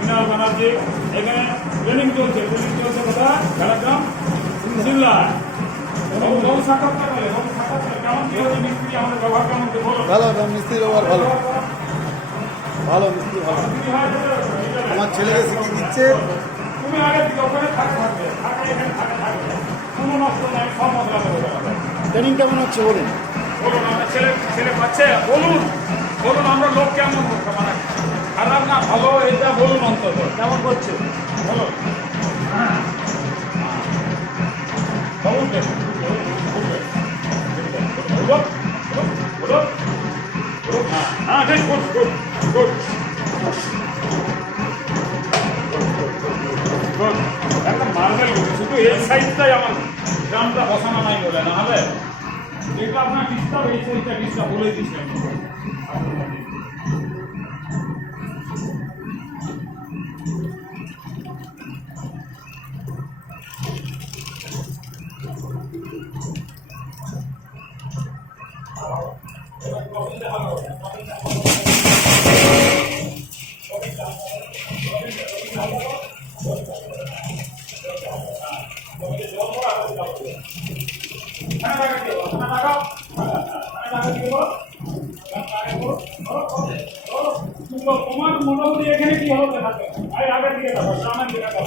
মিনার বানার্জি এখানে ট্রেনিং চলছে কোথা ঝাড়গ্রাম জিল্লায়। ভালো মিস্ত্রি ব্যবহার ভালো ভালো মিস্ত্রি ভালো। আমার ছেলেকে শিখিয়ে দিচ্ছে। তুমি আগে থেকে ওখানে থাকবে কোনো নষ্ট নাই, সব মশলা দেবো। ট্রেনিং কেমন হচ্ছে বলুন? বলুন আমরা ছেলে পাচ্ছে, বলুন আমরা লোক কেমন মানে খারাপ না ভালো এটা বলুন অন্তত কেমন করছে বলুন। বলুন হ্যাঁ ঠিক গুড গুড গুড গুড। একটা মার্বেল শুধু এই সাইডটাই আমার গ্রামটা বসানো নাই বলে, না হলে এটা আপনার ডিস্টার্ব এই সাইডটা ডিস্টার্ব বলে দিচ্ছেন। তোমার মোটামুটি এখানে কি হবে আগের দিকে দেখো, সামনের দিকে দেখো।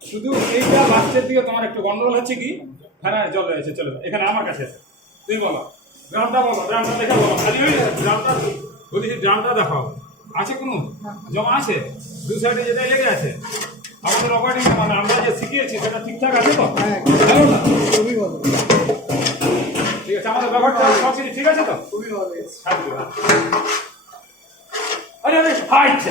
শুধু এইটা লাস্টের দিকে তোমার একটু গন্ডগোল হচ্ছে কি, হ্যাঁ জল রয়েছে, চলো এখানে আমার কাছে তুমি বলো, গ্রামটা বলো, গ্রামটা দেখে বলো, খালি ওই গ্রামটা বলছি, গ্রামটা দেখাও, আছে কোনো জমা আছে? দু সাইডে যেটাই লেগে আছে আমাদের অপারেটিং, মানে আমরা যে শিখিয়েছি সেটা ঠিকঠাক আছে তো? ভালো না? খুবই ভালো, ঠিক আছে, আমাদের ব্যাপারটা সব কিছু ঠিক আছে তো? খুবই ভালো। আরে আরে হাইট